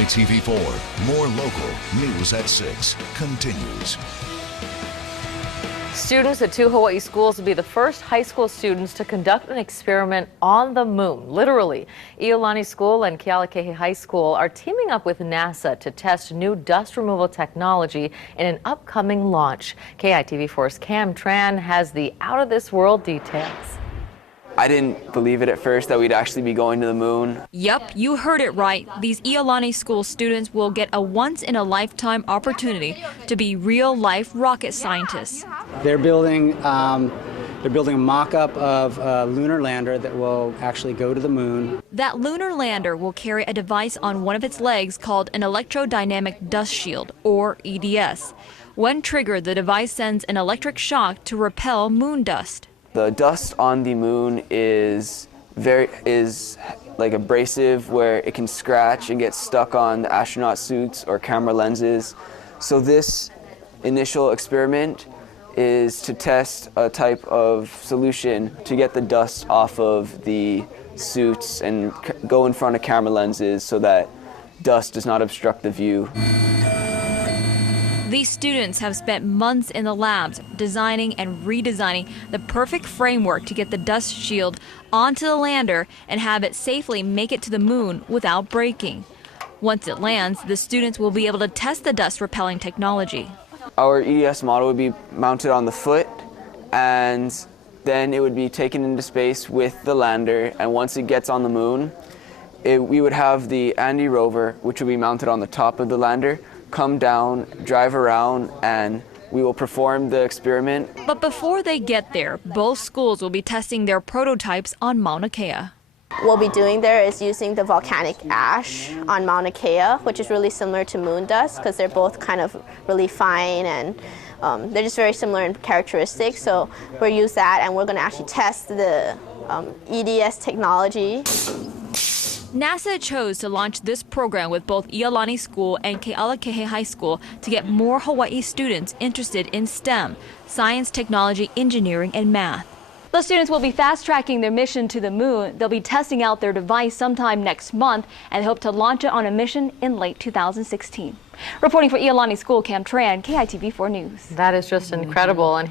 KITV4, more local news at 6 continues. Students at 2 Hawaii schools will be the first high school students to conduct an experiment on the moon, literally. Iolani School and Kealakehe High School are teaming up with NASA to test new dust removal technology in an upcoming launch. KITV4's Cam Tran has the out-of-this-world details. I didn't believe it at first that we'd actually be going to the moon. Yep, you heard it right. These Iolani School students will get a once-in-a-lifetime opportunity to be real-life rocket scientists. They're building a mock-up of a lunar lander that will actually go to the moon. That lunar lander will carry a device on one of its legs called an electrodynamic dust shield, or EDS. When triggered, the device sends an electric shock to repel moon dust. The dust on the moon is like abrasive, where it can scratch and get stuck on the astronaut suits or camera lenses. So this initial experiment is to test a type of solution to get the dust off of the suits and go in front of camera lenses so that dust does not obstruct the view. These students have spent months in the labs designing and redesigning the perfect framework to get the dust shield onto the lander and have it safely make it to the moon without breaking. Once it lands, the students will be able to test the dust repelling technology. Our EDS model would be mounted on the foot, and then it would be taken into space with the lander, and once it gets on the moon, we would have the Andy rover, which would be mounted on the top of the lander, come down, drive around, and we will perform the experiment. But before they get there, both schools will be testing their prototypes on Mauna Kea. What we'll be doing there is using the volcanic ash on Mauna Kea, which is really similar to moon dust because they're both kind of really fine and they're just very similar in characteristics. So we'll use that, and we're going to actually test the EDS technology. NASA chose to launch this program with both Iolani School and Kealakehe High School to get more Hawaii students interested in STEM, science, technology, engineering, and math. The students will be fast-tracking their mission to the moon. They'll be testing out their device sometime next month and hope to launch it on a mission in late 2016. Reporting for Iolani School, Cam Tran, KITV4 News. That is just incredible. And